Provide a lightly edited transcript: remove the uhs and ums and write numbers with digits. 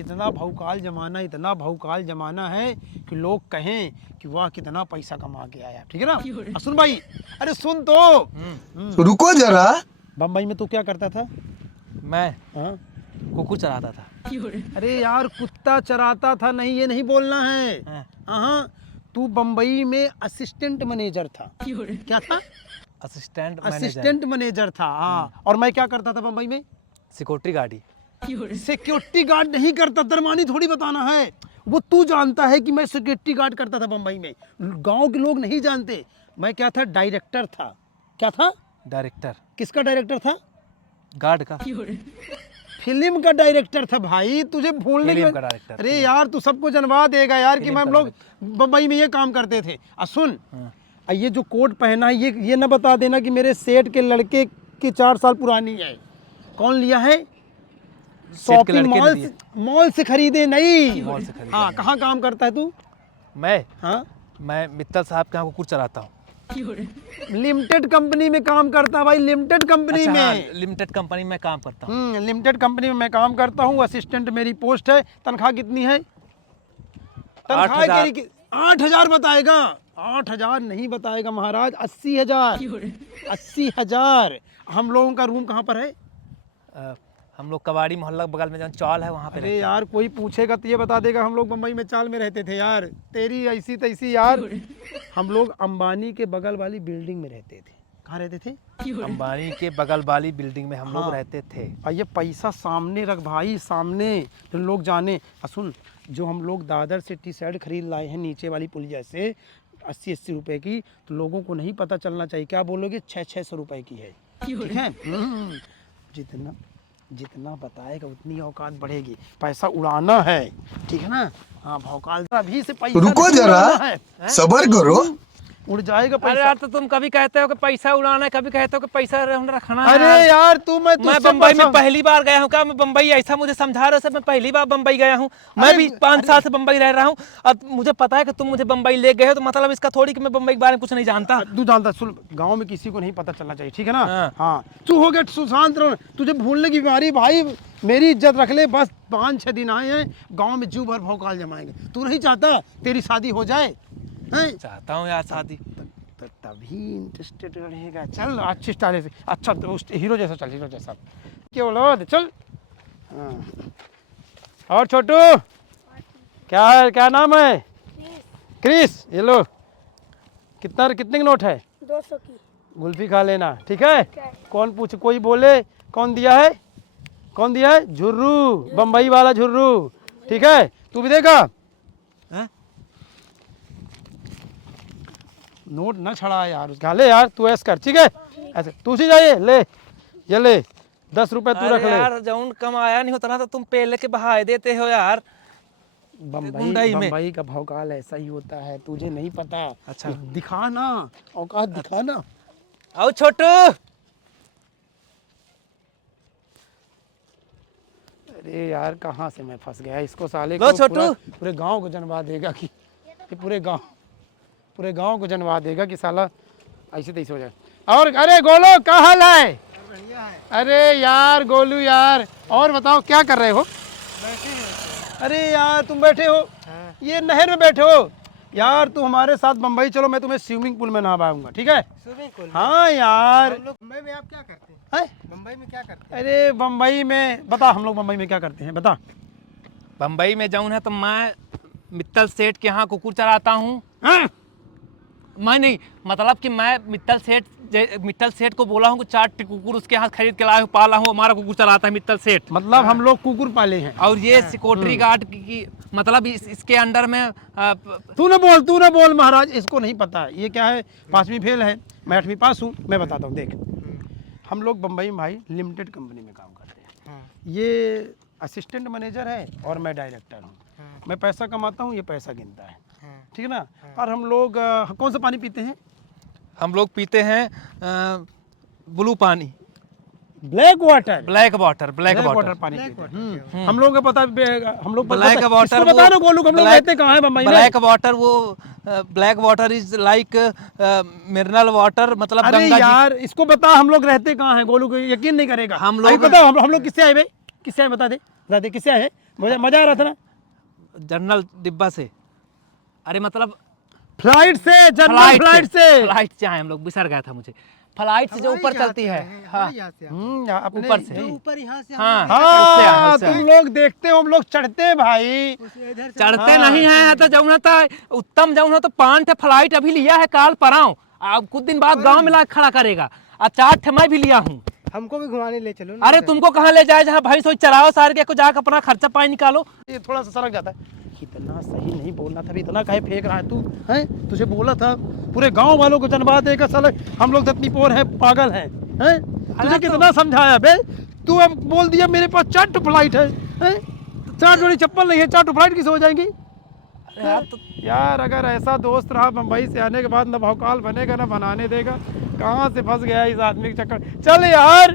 इतना भौकाल जमाना है कि लोग कहें कि वाह कितना पैसा कमा के आया, ठीक है ना। सुन भाई, अरे सुन तो रुको जरा। बम्बई में तू क्या करता था? मैं हाँ? कुकुर चराता था। अरे यार कुत्ता चराता था नहीं, ये नहीं बोलना है। हाँ। हाँ, तू बम्बई में असिस्टेंट मैनेजर था। क्या था? असिस्टेंट मैनेजर था। हाँ, और मैं क्या करता था बम्बई में? Security guard. सिक्योरिटी गार्ड नहीं करता, दरमानी थोड़ी बताना है। वो तू जानता है कि मैं सिक्योरिटी गार्ड करता था बम्बई में, गांव के लोग नहीं जानते। मैं क्या था? डायरेक्टर था। क्या था? डायरेक्टर। किसका डायरेक्टर था? गार्ड का। फिल्म का डायरेक्टर था भाई, तुझे भूलने की। फिल्म का डायरेक्टर। अरे यार तू सबको जनवा देगा यार कि फिल्म हम का लोग बम्बई में ये काम करते थे। सुन, हाँ। ये जो कोट पहना है ये ना बता देना कि मेरे सेठ के लड़के की 4 साल पुरानी है। कौन लिया है? शॉपिंग मॉल से खरीदे नहीं। मॉल से खरीदे। हाँ, कहाँ काम करता है तू? मैं हाँ, मित्तल साहब के यहाँ कुकुर चराता हूँ। लिमिटेड कंपनी में काम करता भाई, लिमिटेड कंपनी अच्छा, हाँ, में। लिमिटेड कंपनी में काम करता हूँ। लिमिटेड कंपनी में मैं काम करता हूँ, असिस्टेंट मेरी पोस्ट है। तनख्वाह कितनी है? तनख्वाह 8,000 बताएगा। 8,000 नहीं बताएगा महाराज, 80,000। 80,000। हम लोगों का रूम कहाँ पर है? हम लोग कबाड़ी मोहल्ला बगल में जहाँ चौल है वहाँ पे। अरे यार कोई पूछेगा तो ये बता देगा हम लोग बम्बई में चाल में रहते थे यार। तेरी ऐसी तैसी यार। हम लोग अंबानी के बगल वाली बिल्डिंग में रहते थे। कहाँ रहते थे? अंबानी के बगल वाली बिल्डिंग में हम लोग हाँ। रहते थे। और ये पैसा सामने रख भाई, सामने, तो लोग जाने। सुन, जो हम लोग दादर से टी शर्ट खरीद लाए हैं नीचे वाली पुलिया से 80-80 रुपए की, तो लोगों को नहीं पता चलना चाहिए। क्या बोलोगे? 600 रुपए की है, ठीक है। जितना बताएगा उतनी औकात बढ़ेगी। पैसा उड़ाना है, ठीक है ना। हाँ, भौकाल अभी से पैसा रुको नहीं जरा, उड़ाना है। सबर करो। उड़ जाएगा अरे पैसा। यार तो तुम कभी कहते हो कि पैसा उड़ाना है, कभी कहते हो कि पैसा रखना है। अरे यार तू मैं बम्बई में पहली बार गया हूँ। क्या मैं बम्बई ऐसा मुझे समझा रहे हो? मैं पहली बार बम्बई गया हूँ। मैं भी 5 साल से बम्बई रह रहा हूँ। अब मुझे पता है कि तुम मुझे बम्बई ले गए हो, तो मतलब इसका थोड़ी कि मैं बम्बई के बारे में कुछ नहीं जानता। तू जानता? सुन, गांव में किसी को नहीं पता चलना चाहिए, ठीक है ना। हाँ। हाँ, तू हो गया सुशांत रहो, तुझे भूलने की बीमारी भाई। मेरी इज्जत रख ले, बस 5-6 दिन आए हैं, गांव में जू भर भौकाल जमाएंगे। तू नहीं चाहता तेरी शादी हो जाए? चाहता हूँ यार शादी। तो तभी इंटरेस्टेड रहेगा। चल अच्छी स्टाइल से, अच्छा तो उस हीरो जैसा चल, हीरो जैसा क्या बोलो, चल। हाँ। और छोटू क्या है, क्या नाम है? क्रिस। ये लो, कितने की नोट है? 200 की। गुल्फी खा लेना, ठीक है। कौन पूछ, कोई बोले कौन दिया है? कौन दिया है? झुर्रू, बम्बई वाला झुर्रू, ठीक है। तू भी देगा? नोट ना छड़ा यार उसका, ले यार तू ऐस कर, ठीक है। ऐसे तू सी जाइए, ले ये ले 10 रुपए तू रख ले। यार जौन कमाया नहीं होता ना तो तुम पहले के बहाए देते हो यार। बम्बई का भौकाल ऐसा ही होता है, तुझे नहीं पता। अच्छा दिखा ना, औकात दिखा ना। आओ छोटू। अरे यार कहाँ से मैं फंस गया इसको, साले लो को छोटू। पूरे गांव को जनवा देगा कि पूरे गांव को जनवा देगा कि साला ऐसे तैसे हो जाए। और अरे गोलू क्या हाल है? अरे यार गोलू यार, और बताओ क्या कर रहे हो? अरे यार तुम बैठे हो? हाँ। ये नहर में बैठे हो यार। तू हमारे साथ बम्बई चलो, मैं तुम्हें स्विमिंग पूल में नहवाऊंगा, ठीक है। Swimming pool? हाँ यार। मुंबई में आप क्या करते हैं? मुंबई में क्या करते हैं? अरे बम्बई में बता, हम लोग बम्बई में क्या करते हैं बता। बम्बई में जाऊँ है तो मैं मित्तल सेठ के यहाँ कुकुर चराता हूँ। मैं नहीं, मतलब कि मैं मित्तल सेठ को बोला हूँ कि 4 कुकुर उसके यहाँ खरीद के लाया हूँ, पाला हूँ। हमारा कुकुर चलाता है मित्तल सेठ। मतलब हम लोग कुकुर पाले हैं। और ये सिक्योरिटी गार्ड की मतलब इसके अंडर में तू ना बोल महाराज, इसको नहीं पता। ये क्या है? 5वीं फेल है, मैं 8वीं पास हूँ। मैं बताता हूँ, देख हम लोग बम्बई में भाई लिमिटेड कंपनी में काम करते हैं। ये असिस्टेंट मैनेजर है और मैं डायरेक्टर हूँ। मैं पैसा कमाता हूँ, ये पैसा गिनता है, ठीक है ना। और हम लोग कौन सा पानी पीते हैं? हम लोग पीते हैं ब्लू पानी, ब्लैक वाटर पानी पीते हैं। हम लोग को पता, हम लोग ब्लैक वाटर बता रहे गोलू, हम लोग रहते कहाँ हैं बम्बई में? Black water is like mineral water, मतलब अरे गंगा यार इसको बता हम लोग रहते कहाँ हैं? गोलू को यकीन नहीं करेगा। हम लोग पता हम लोग किससे आए भाई? किससे आए बता दे किससे आए हैं? मजा आ रहा था ना। जनरल डिब्बा से, अरे मतलब फ्लाइट से, जनरल फ्लाइट से। फ्लाइट से आए हम लोग, बिसर गया था मुझे। फ्लाइट से जो ऊपर चलती है, हाँ अपने ऊपर से, ऊपर यहाँ से हाँ हाँ, उससे आए। तुम लोग देखते हो, हम लोग चढ़ते हैं भाई। इधर से चढ़ते नहीं है तो जमुना तो उत्तम जमुना तो 5 ठे फ्लाइट अभी लिया है काल पराओ, अब कुछ दिन बाद गांव में ला के खड़ा करेगा। और 4 ठे मैं भी लिया हूँ। हमको भी घुमाने ले चलो ना। अरे तुमको कहाँ ले जाए, जहाँ भाई सोच चराओ सार के को जाकर अपना खर्चा पानी निकालो। ये थोड़ा सा सरक जाता है। इतना सही नहीं बोलना था, इतना काहे फेंक रहा है तू? हैं, तुझे बोला था पूरे गांव वालों को जनवा देगा साले, हम लोग धतनी पोर हैं, पागल हैं। हैं, तुझे कितना समझाया बे? तू अब बोल दिया मेरे पास 4 फ्लाइट है। हैं, 4 जोड़ी चप्पल नहीं है, 4 फ्लाइट किसे हो जाएंगी? यार अगर ऐसा दोस्त रहा बम्बई से आने के बाद, न भौकाल बनेगा न बनाने देगा। कहाँ से फंस गया इस आदमी के चक्कर। चल यार।